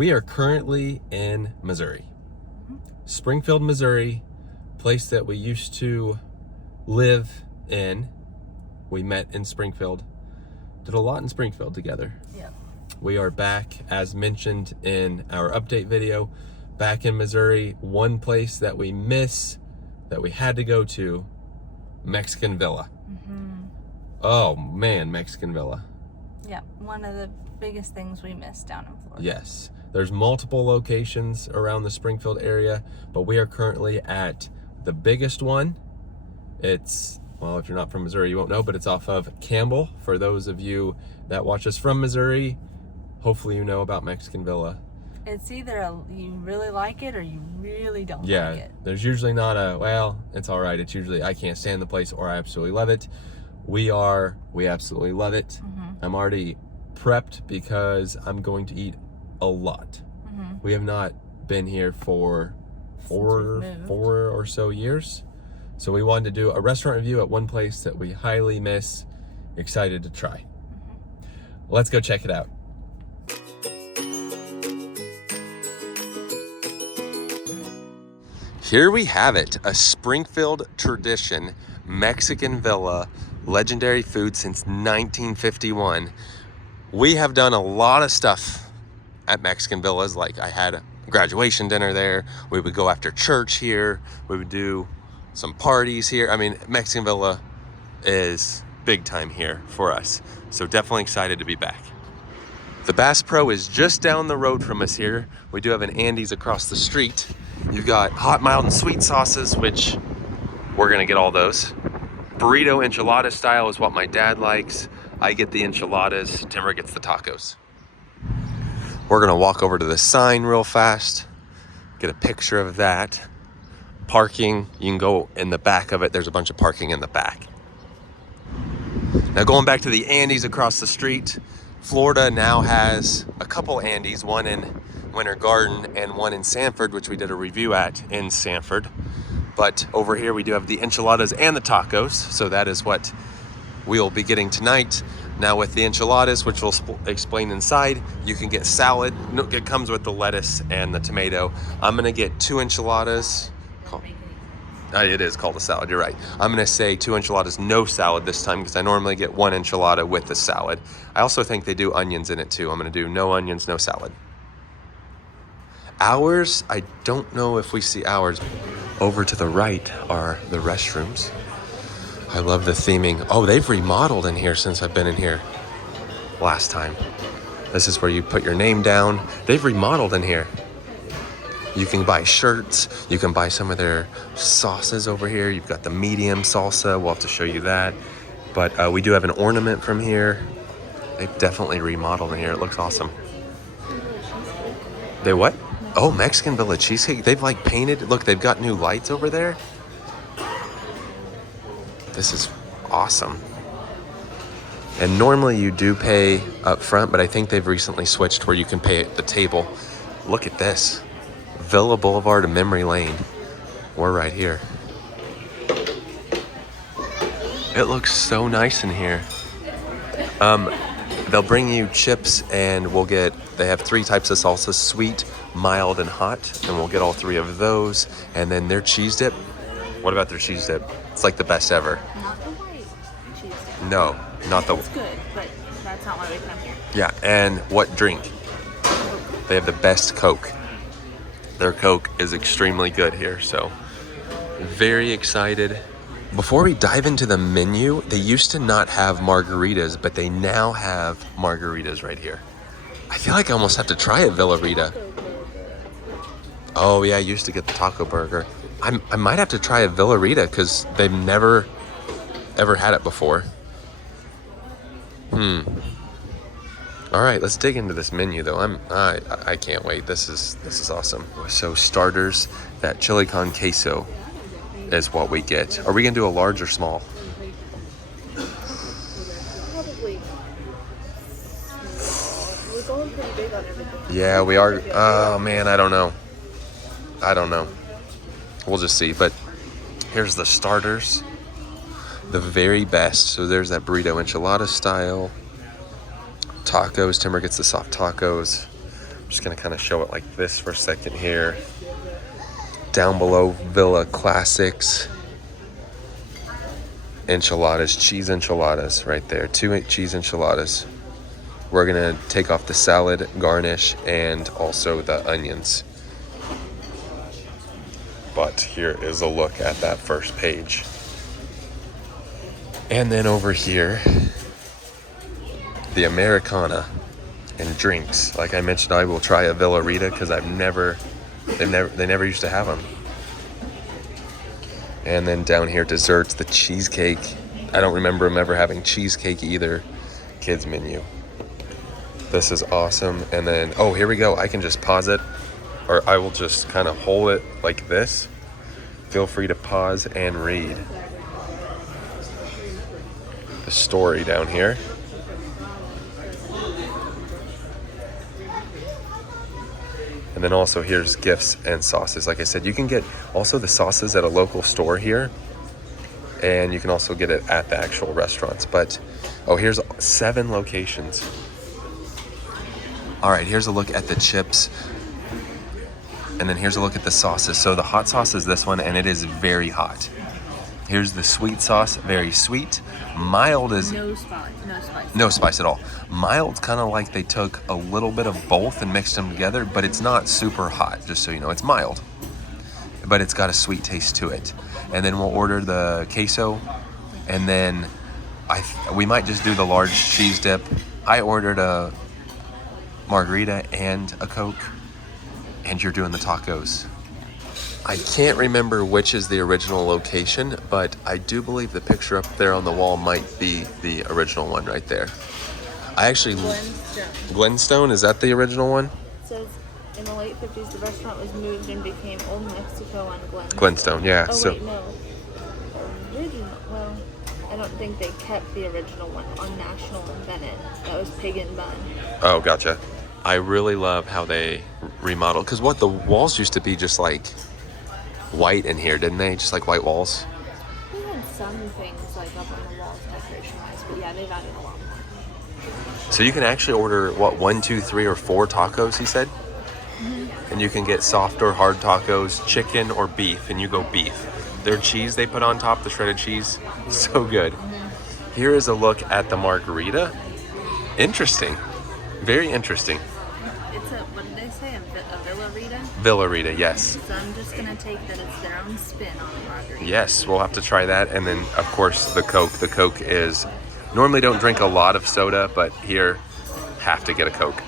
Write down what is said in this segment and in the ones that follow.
We are currently in Missouri. Springfield, Missouri, place that we used to live in. We met in Springfield. Did a lot in Springfield together. Yep. We are back, as mentioned in our update video, back in Missouri. One place that we miss, that we had to go to, Mexcian Villa. Oh man, Mexcian Villa. Yeah, one of the biggest things we miss down in Florida. Yes. There's multiple locations around the Springfield area, but we are currently at the biggest one. It's, well, if you're not from Missouri, you won't know, but it's off of Campbell. For those of you that watch us from Missouri, hopefully you know about Mexcian Villa. It's either you really like it or you really don't like it. There's usually not a, well, it's all right. It's usually I can't stand the place or I absolutely love it. We absolutely love it. I'm already prepped because I'm going to eat a lot. We have not been here for four or so years. So we wanted to do a restaurant review at one place that we highly miss. Excited to try. Let's go check it out. Here we have it, a Springfield tradition, Mexcian Villa, legendary food since 1951. We have done a lot of stuff at Mexcian Villas. Like I had a graduation dinner there. We would go after church here. We would do some parties here. I mean, Mexcian Villa is big time here for us. So definitely excited to be back. The Bass Pro is just down the road from us here. We do have an Andy's across the street. You've got hot, mild, and sweet sauces, which we're gonna get all those. Burrito enchilada style is what my dad likes. I get the enchiladas, Timber gets the tacos. We're gonna walk over to the sign real fast, get a picture of that. Parking, you can go in the back of it. There's a bunch of parking in the back. Now going back to the Andy's across the street, Florida now has a couple Andy's, one in Winter Garden and one in Sanford, which we did a review at in Sanford. But over here we do have the enchiladas and the tacos, so that is what we'll be getting tonight. Now with the enchiladas, which we'll explain inside, you can get salad. No, it comes with the lettuce and the tomato. I'm gonna get 2 enchiladas. It is called a salad, you're right. I'm gonna say 2 enchiladas, no salad this time, because I normally get 1 enchilada with the salad. I also think they do onions in it too. I'm gonna do no onions, no salad. Ours, I don't know if we see ours. Over to the right are the restrooms. I love the theming. Oh, they've remodeled in here since I've been in here last time. This is where you put your name down. They've remodeled in here. You can buy shirts. You can buy some of their sauces over here. You've got the medium salsa. We'll have to show you that. But we do have an ornament from here. They've definitely remodeled in here. It looks awesome. They what? Oh, Mexcian Villa cheesecake. They've like painted. Look, they've got new lights over there. This is awesome. And normally you do pay up front, but I think they've recently switched where you can pay at the table. Look at this. Villa Boulevard and Memory Lane. We're right here. It looks so nice in here. They'll bring you chips and they have 3 types of salsa, sweet, mild, and hot. And we'll get all 3 of those. And then their cheese dip. What about their cheese dip? It's like the best ever. Not the white cheese dip. No, not the... It's good, but that's not why we come here. Yeah, and what drink? They have the best Coke. Their Coke is extremely good here, so very excited. Before we dive into the menu, they used to not have margaritas, but they now have margaritas right here. I feel like I almost have to try a Villa Rita. Oh yeah, I used to get the taco burger. I might have to try a Villa Rita because they've never ever had it before. All right, let's dig into this menu though. I can't wait. This is awesome. So starters, that chili con queso is what we get. Are we gonna do a large or small? Probably. We're going pretty big on everything. Yeah, we are. Oh man, I don't know. We'll just see. But here's the starters, the very best. So there's that burrito enchilada style. Tacos, Timber gets the soft tacos. just gonna kind of show it like this for a second here. Down below, Villa Classics. Enchiladas, cheese enchiladas right there. 2 cheese enchiladas. We're gonna take off the salad, garnish, and also the onions. But here is a look at that first page. And then over here, the Americana and drinks. Like I mentioned, I will try a Villa Rita because they never used to have them. And then down here, desserts, the cheesecake. I don't remember them ever having cheesecake either. Kids menu. This is awesome. And then, oh, here we go. I can just pause it, or I will just kind of hold it like this. Feel free to pause and read the story down here. And then also here's gifts and sauces. Like I said, you can get also the sauces at a local store here, and you can also get it at the actual restaurants. But, oh, here's 7 locations. All right, here's a look at the chips. And then here's a look at the sauces. So the hot sauce is this one, and it is very hot. Here's the sweet sauce, very sweet. Mild is... No spice. No spice at all. Mild's kind of like they took a little bit of both and mixed them together, but it's not super hot, just so you know. It's mild, but it's got a sweet taste to it. And then we'll order the queso, and then we might just do the large cheese dip. I ordered a margarita and a Coke, and you're doing the tacos. I can't remember which is the original location, but I do believe the picture up there on the wall might be the original one right there. I actually... Glenstone, is that the original one? It says in the late 50s, the restaurant was moved and became Old Mexico on Glenstone. Glenstone, yeah. Oh, so wait, no. Original, well, I don't think they kept the original one on National and Bennett. That was Pig and Bun. Oh, gotcha. I really love how they remodeled, because what, the walls used to be just like white in here, didn't they? Just like white walls. They had some things like up on the walls decoration-wise, but yeah, they've added a lot more. So you can actually order, what, 1, 2, 3, or 4 tacos, he said? Mm-hmm. And you can get soft or hard tacos, chicken or beef, and you go beef. Their cheese they put on top, the shredded cheese, so good. Mm-hmm. Here is a look at the margarita. Interesting. Very interesting. It's what did they say? A Villa Rita? Villa Rita, yes. So I'm just going to take that it's their own spin on the margarita. Yes, we'll have to try that. And then, of course, the Coke. The Coke is... Normally don't drink a lot of soda, but here, have to get a Coke.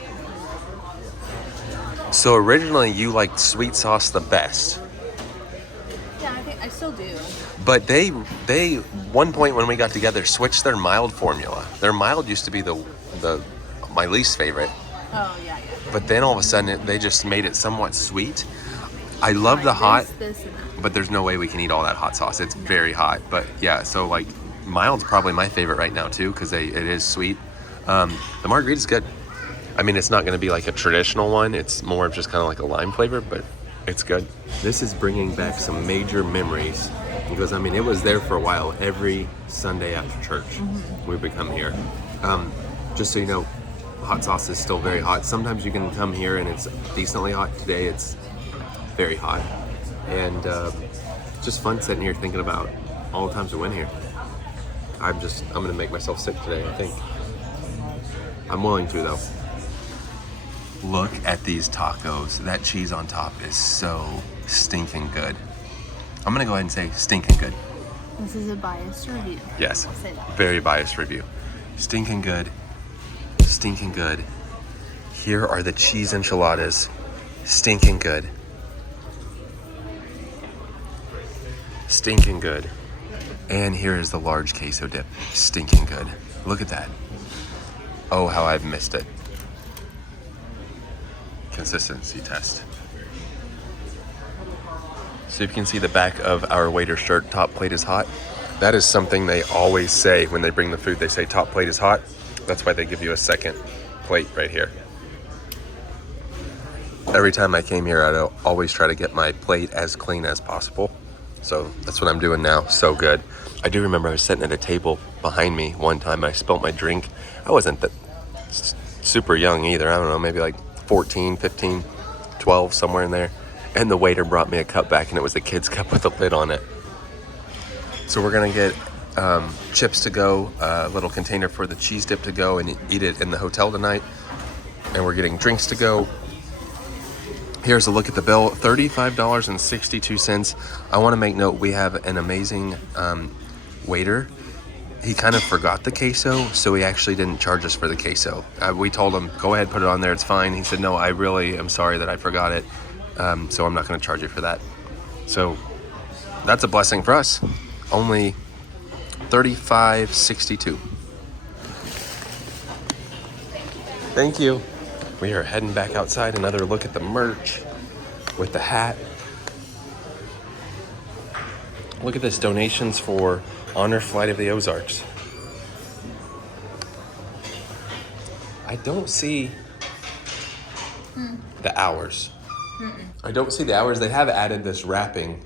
So originally you liked sweet sauce the best. Yeah, I think I still do. But they one point when we got together switched their mild formula. Their mild used to be my least favorite. Oh, yeah. But then all of a sudden they just made it somewhat sweet. I love the hot, this and that. but there's no way we can eat all that hot sauce. It's very hot. But yeah, so like mild's probably my favorite right now too, because it is sweet. The margarita's good. I mean, it's not going to be like a traditional one. It's more of just kind of like a lime flavor, but it's good. This is bringing back some major memories, because I mean, it was there for a while. Every Sunday after church, we would come here. Just so you know, hot sauce is still very hot. Sometimes you can come here and it's decently hot. Today it's very hot, and just fun sitting here thinking about all the times we went here. I'm gonna make myself sick today, I think. I'm willing to though. Look at these tacos. That cheese on top is so stinking good. I'm gonna go ahead and say stinking good. This is a biased review. Yes, I'll say that. very biased review. Stinking good, stinking good. Here are the cheese enchiladas, stinking good. Stinking good. And here is the large queso dip, stinking good. Look at that. Oh, how I've missed it. Consistency test. So you can see the back of our waiter's shirt, top plate is hot. That is something they always say when they bring the food. They say top plate is hot. That's why they give you a second plate right here. Every time I came here, I'd always try to get my plate as clean as possible. So that's what I'm doing now. So good. I do remember I was sitting at a table behind me one time. I spilt my drink. I wasn't that super young either. I don't know, maybe like 14, 15, 12, somewhere in there. And the waiter brought me a cup back, and it was a kid's cup with a lid on it. So we're gonna get chips to go, a little container for the cheese dip to go, and eat it in the hotel tonight. And we're getting drinks to go. Here's a look at the bill, $35.62. I want to make note, we have an amazing waiter. He kind of forgot the queso, so he actually didn't charge us for the queso. We told him, go ahead, put it on there, it's fine. He said, no, I really am sorry that I forgot it, so I'm not going to charge you for that. So that's a blessing for us. Only $35.62. Thank you. We are heading back outside. Another look at the merch with the hat. Look at this, donations for Honor Flight of the Ozarks. I don't see the hours. I don't see the hours. They have added this wrapping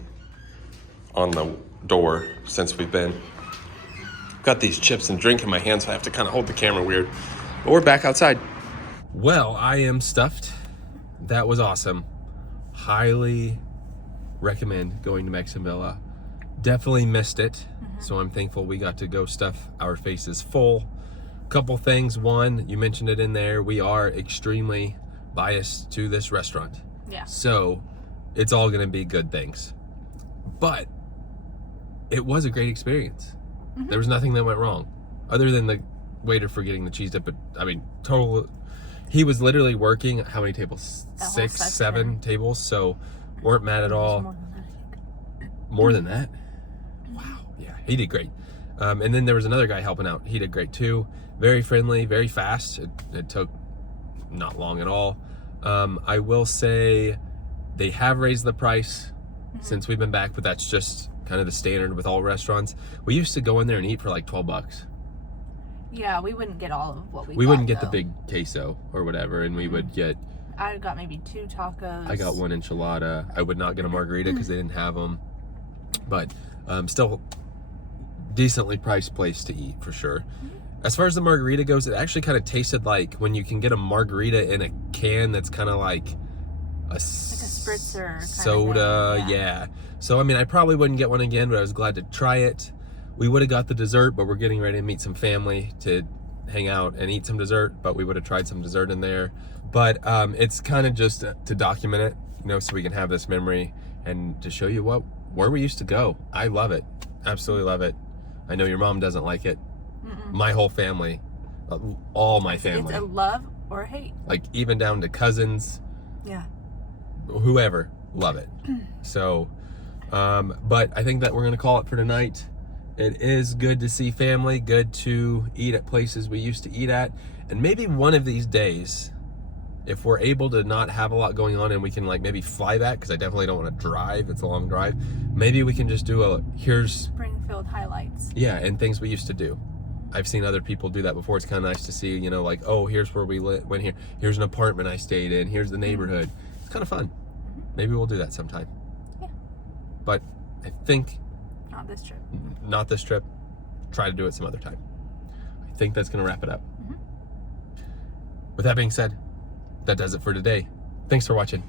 on the door since we've been. Got these chips and drink in my hands, so I have to kind of hold the camera weird. But we're back outside. Well, I am stuffed. That was awesome. Highly recommend going to Mexcian Villa. Definitely missed it. So I'm thankful we got to go stuff our faces full. Couple things. One, you mentioned it in there. We are extremely biased to this restaurant. Yeah. So it's all going to be good things. But it was a great experience. There was nothing that went wrong other than the waiter forgetting the cheese dip. But I mean, total... He was literally working, how many tables? 6, 7 tables, so weren't mad at all. More than that? Wow, yeah, he did great. And then there was another guy helping out. He did great too. Very friendly, very fast. It took not long at all. I will say they have raised the price since we've been back, but that's just kind of the standard with all restaurants. We used to go in there and eat for like $12. Yeah, we wouldn't get all of what we got. We wouldn't get the though. big queso or whatever, and we would get... I got maybe 2 tacos. I got 1 enchilada. I would not get a margarita because they didn't have them. But still, decently priced place to eat for sure. As far as the margarita goes, it actually kind of tasted like when you can get a margarita in a can that's kind of like a spritzer kind of soda. thing, Yeah. So, I mean, I probably wouldn't get one again, but I was glad to try it. We would have got the dessert, but we're getting ready to meet some family to hang out and eat some dessert, but we would have tried some dessert in there. But it's kind of just to document it, you know, so we can have this memory and to show you where we used to go. I love it. Absolutely love it. I know your mom doesn't like it. My whole family, all my family. It's a love or a hate. Like even down to cousins. Yeah. Whoever, love it. So, but I think that we're going to call it for tonight. It is good to see family, good to eat at places we used to eat at. And maybe one of these days, if we're able to not have a lot going on and we can like maybe fly back, because I definitely don't want to drive, it's a long drive. Maybe we can just do here's Springfield highlights. Yeah, and things we used to do. I've seen other people do that before. It's kind of nice to see, you know, like, oh, here's where we went here. Here's an apartment I stayed in. Here's the neighborhood. It's kind of fun. Maybe we'll do that sometime. Yeah. But I think... Not this trip. Try to do it some other time. I think that's going to wrap it up. With that being said, that does it for today. Thanks for watching.